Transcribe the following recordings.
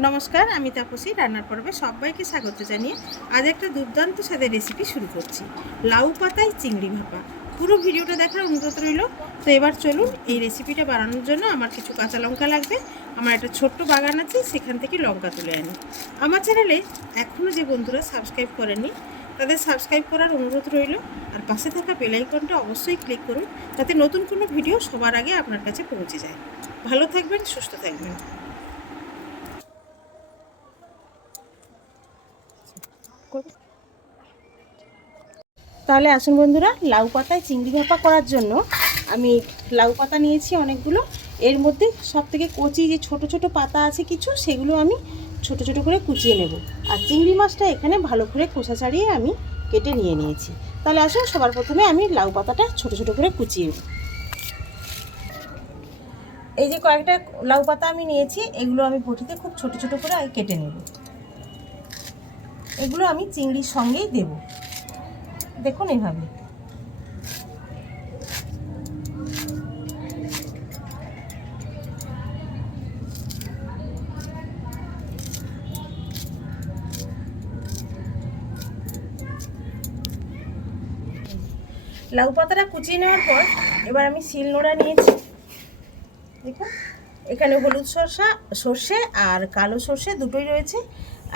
নমস্কার, আমি তাপসী। রান্নার পর্বে সবাইকে স্বাগত জানিয়ে আজ একটা দুর্দান্ত স্বাদের রেসিপি শুরু করছি, লাউ পাতায় চিংড়ি ভাপা। পুরো ভিডিওটা দেখার অনুরোধ রইল। তো এবার চলুন, এই রেসিপিটা বানানোর জন্য আমার কিছু কাঁচা লঙ্কা লাগবে। আমার একটা ছোট্ট বাগান আছে, সেখান থেকে লঙ্কা তুলে আনি। আমার চ্যানেলে এখনও যে বন্ধুরা সাবস্ক্রাইব করেননি তাদের সাবস্ক্রাইব করার অনুরোধ রইল। আর পাশে থাকা বেল আইকনটা অবশ্যই ক্লিক করুন, যাতে নতুন কোনো ভিডিও সবার আগে আপনার কাছে পৌঁছে যায়। ভালো থাকবেন, সুস্থ থাকবেন। তাহলে আসুন বন্ধুরা, লাউ পাতায় চিংড়ি ভাপা করার জন্য আমি লাউ পাতা নিয়েছি অনেকগুলো। এর মধ্যে সব থেকে কচি যে ছোট ছোট পাতা আছে কিছু, সেগুলো আমি ছোট ছোট করে কুচিয়ে নেব। আর চিংড়ি মাছটা এখানে ভালো করে খোসা ছাড়িয়ে আমি কেটে নিয়ে নিয়েছি। তাহলে আসুন, সবার প্রথমে আমি লাউ পাতাটা ছোট ছোট করে কুচিয়ে নেব। এই যে কয়েকটা লাউ পাতা আমি নিয়েছি, এগুলো আমি বটিতে খুব ছোট ছোট করে কেটে নেব। এগুলো আমি চিংড়ির সঙ্গেই দেব। দেখুন এইভাবে। লাউ পাতাটা কুচিয়ে নেওয়ার পর এবার আমি শিলনোড়া নিয়েছি। দেখুন, এখানে হলুদ সর্ষে আর কালো সর্ষে দুটোই রয়েছে।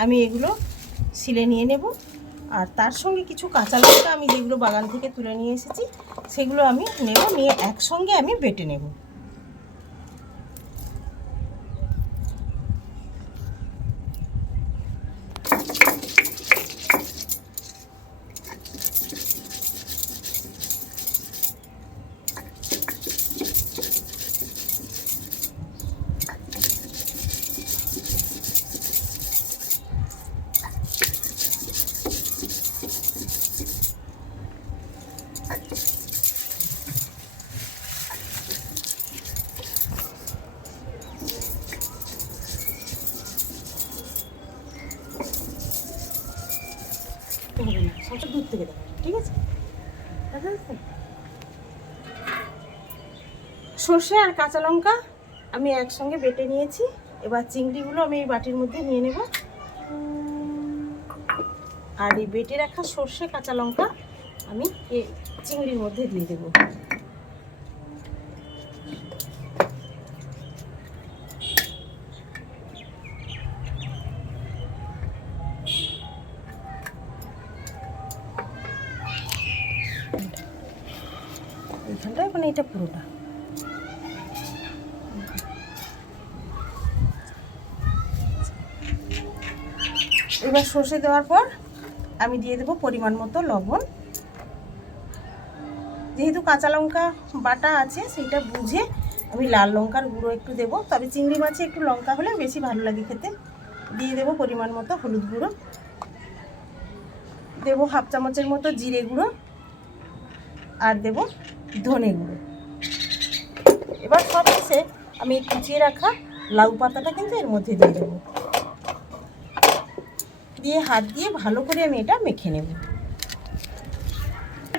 আমি এগুলো শিলে নিয়ে নেব। আর তার সঙ্গে কিছু কাঁচা লঙ্কা আমি যেগুলো বাগান থেকে তুলে নিয়ে এসেছি সেগুলো আমি নেব, নিয়ে একসঙ্গে আমি বেটে নেব। হবে না, সবটা দূর থেকে দেখো, ঠিক আছে? দেখা যাচ্ছে? সর্ষে আর কাঁচা লঙ্কা আমি একসঙ্গে বেটে নিয়েছি। এবার চিংড়িগুলো আমি এই বাটির মধ্যে নিয়ে নেব। আর এই বেটে রাখা সর্ষে কাঁচা লঙ্কা আমি এই চিংড়ির মধ্যে দিয়ে দেব। এইখানটা মানে এটা পুরোটা। এবার সর্ষে দেওয়ার পর আমি দিয়ে দেবো পরিমাণ মতো লবণ। যেহেতু কাঁচা লঙ্কা বাটা আছে, সেইটা বুঝে আমি লাল লঙ্কার গুঁড়ো একটু দেবো। তবে চিংড়ি মাছে একটু লঙ্কা হলে বেশি ভালো লাগে খেতে। দিয়ে দেবো পরিমাণ মতো হলুদ গুঁড়ো, দেবো হাফ চামচের মতো জিরে গুঁড়ো, আর দেবো ধনে গুঁড়ো। এবার সব শেষে আমি কুচিয়ে রাখা লাউ পাতাটা কিন্তু এর মধ্যে দিয়ে দেবো। দিয়ে হাত দিয়ে ভালো করে আমি এটা মেখে নেব।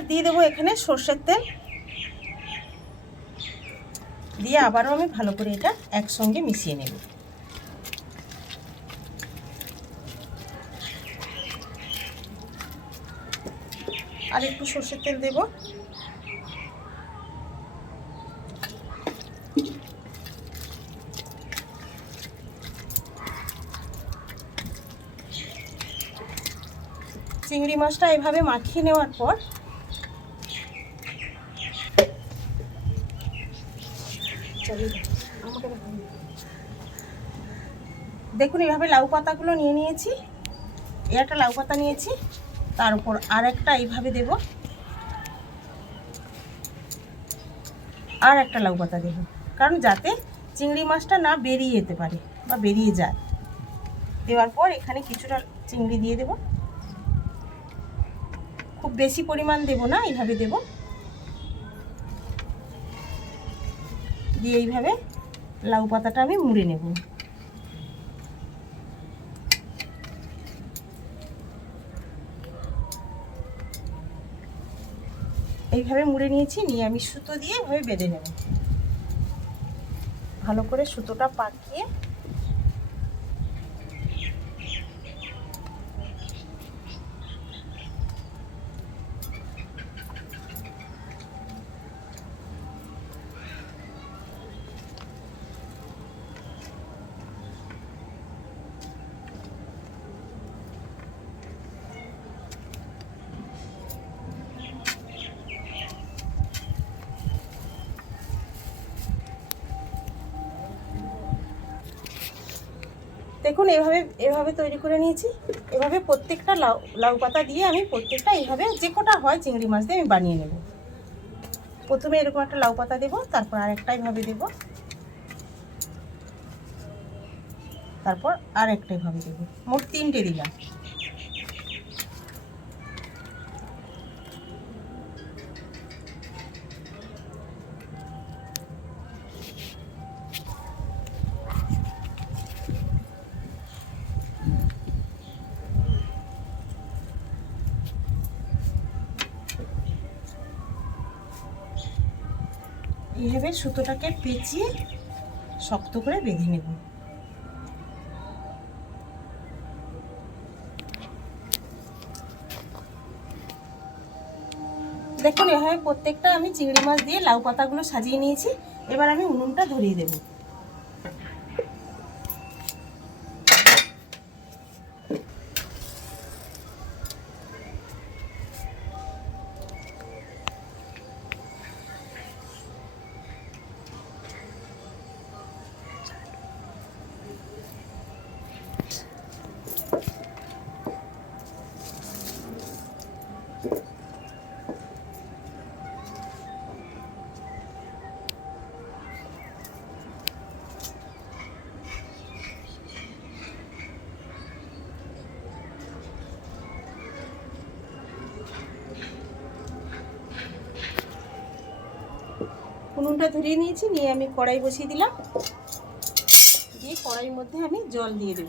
দিয়ে দেবো এখানে সর্ষের তেল, দিয়ে আবারও আমি ভালো করে এটা একসঙ্গে মিশিয়ে নেব। আর একটু সর্ষের তেল দেব। চিংড়ি মাছটা এভাবে মাখিয়ে নেওয়ার পর দেখুন, এভাবে লাউ পাতাগুলো নিয়ে নিয়েছি। একটা লাউ পাতা নিয়েছি, তার উপর আর একটা এইভাবে দেব, আর একটা লাউ পাতা দেব, কারণ যাতে চিংড়ি মাছটা না বেরিয়ে যেতে পারে বা বেরিয়ে যায়। দেওয়ার পর এখানে কিছুটা চিংড়ি দিয়ে দেব। খুব বেশি পরিমাণ দেব না, এইভাবে দেব। দিয়ে এইভাবে লাউ পাতাটা আমি মুড়ে নেব। এইভাবে মুড়ে নিয়েছি, নিয়ে আমি সুতো দিয়ে এভাবে বেঁধে নেব। ভালো করে সুতোটা পাকিয়ে দেখুন এভাবে এভাবে তৈরি করে নিয়েছি। এভাবে প্রত্যেকটা লাউ পাতা দিয়ে আমি প্রত্যেকটা এইভাবে যে কটা হয় চিংড়ি মাছ দিয়ে আমি বানিয়ে নেব। প্রথমে এরকম একটা লাউ পাতা দেবো, তারপর আরেকটা এইভাবে দেবো, তারপর আরেকটা এইভাবে দেবো, মোট 3টে দিলাম। এইভাবে সুতোটাকে পেঁচিয়ে শক্ত করে বেঁধে নেব। দেখুন এভাবে প্রত্যেকটা আমি চিংড়ি মাছ দিয়ে লাউ পাতাগুলো সাজিয়ে নিয়েছি। এবার আমি উনুনটা ধরিয়ে দেব। উনুনটা ধরিয়ে নিয়েছি, নিয়ে আমি কড়াই বসিয়ে দিলাম। দিয়ে কড়াইয়ের মধ্যে আমি জল দিয়ে দেব।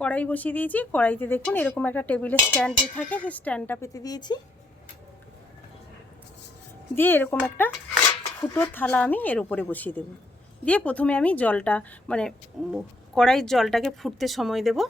কড়াই বসিয়ে দিয়েছি। কড়াইতে দেখুন এরকম একটা টেবিলের স্ট্যান্ড যে থাকে, সেই স্ট্যান্ডটা পেতে দিয়েছি। দিয়ে এরকম একটা ফুটোর থালা আমি এর উপরে বসিয়ে দেব। দিয়ে প্রথমে আমি জলটা মানে কড়াইয়ের জলটাকে ফুটতে সময় দেব।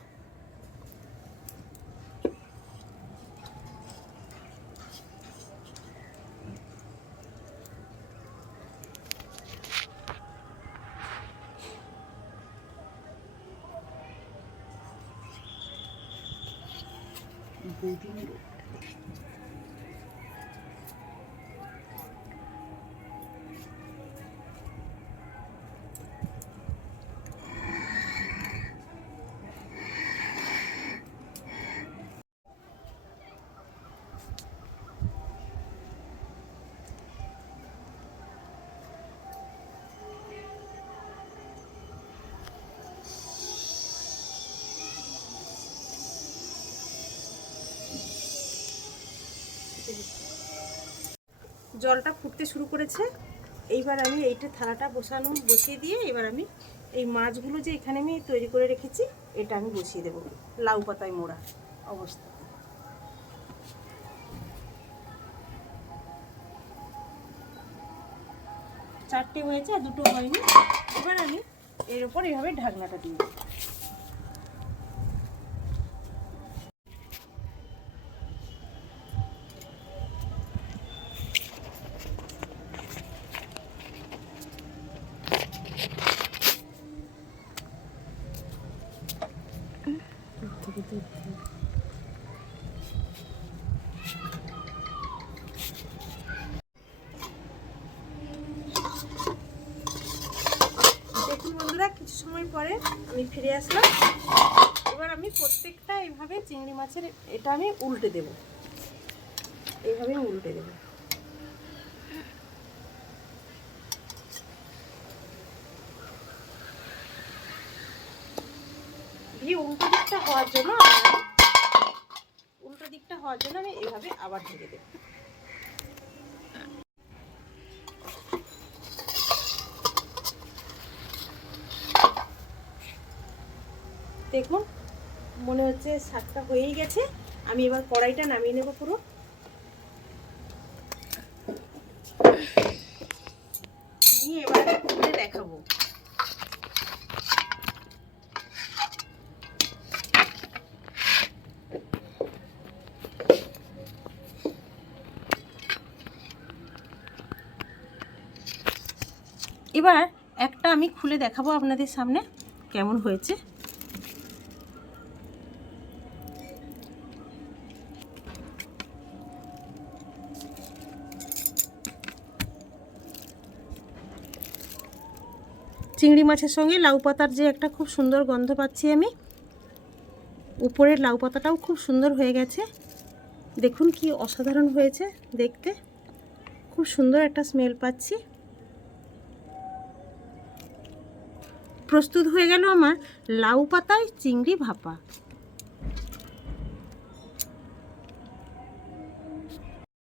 জলটা ফুটতে শুরু করেছে। এইবার আমি এইটা থালাটা বসিয়ে দিয়ে এবার আমি এই মাছগুলো যে এখানে আমি তৈরি করে রেখেছি এটা আমি বসিয়ে দেবো লাউ পাতায় মোড়া অবস্থা। চারটে হয়েছে আর দুটো হয়নি। এবার আমি এর উপর এইভাবে ঢাকনাটা দিয়ে দেবো। দেখুন বন্ধুরা, কিছু সময় পরে আমি ফিরে আসলাম। এবার আমি প্রত্যেকটা এইভাবে চিংড়ি মাছের এটা আমি উল্টে দেব। এইভাবে উল্টে দেব। দিয়ে উল্টো দিকটা হওয়ার জন্য আমি এইভাবে আবার ঢেকে দেব। দেখুন মনে হচ্ছে শাকটা হয়েই গেছে। আমি এবার কড়াইটা নামিয়ে নেব পুরো। নিয়ে এবার খুলে দেখাবো। এবার একটা আমি খুলে দেখাবো আপনাদের সামনে কেমন হয়েছে। চিংড়ি মাছের সঙ্গে লাউ পাতার যে একটা খুব সুন্দর গন্ধ পাচ্ছি আমি। উপরের লাউ পাতাটাও খুব সুন্দর হয়ে গেছে, দেখুন কি অসাধারণ হয়েছে দেখতে, খুব সুন্দর একটা স্মেল পাচ্ছি। প্রস্তুত হয়ে গেল আমার লাউ পাতায় চিংড়ি ভাপা।